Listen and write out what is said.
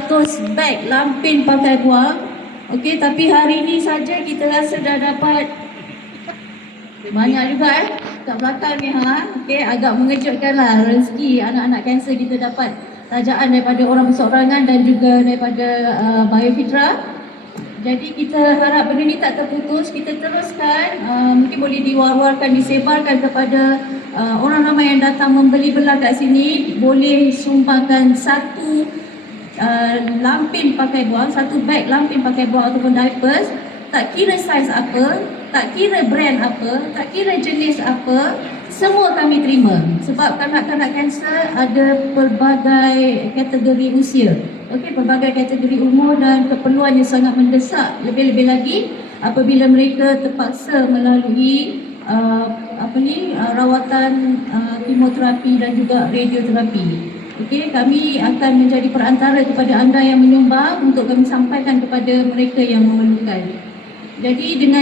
200 beg lampin pakai buang. Okey, tapi hari ini saja kita rasa dah dapat banyak juga kat belakang ni Okey, agak mengejutkanlah rezeki anak-anak kanser kita dapat tajaan daripada orang berseorangan dan juga daripada Biofitra. Jadi kita harap benda ni tak terputus, kita teruskan, mungkin boleh diwar-warkan, disebarkan kepada orang ramai yang datang membeli belah kat sini. Boleh sumbangkan satu lampin pakai buang, satu beg lampin pakai buang ataupun diapers. Tak kira saiz apa, tak kira brand apa, tak kira jenis apa, semua kami terima. Sebab kanak-kanak kanser ada pelbagai kategori usia. Okey, pelbagai kategori umur dan keperluan yang sangat mendesak. Lebih-lebih lagi apabila mereka terpaksa melalui rawatan kemoterapi dan juga radioterapi. Okey, kami akan menjadi perantara kepada anda yang menyumbang untuk kami sampaikan kepada mereka yang memerlukan. Jadi dengan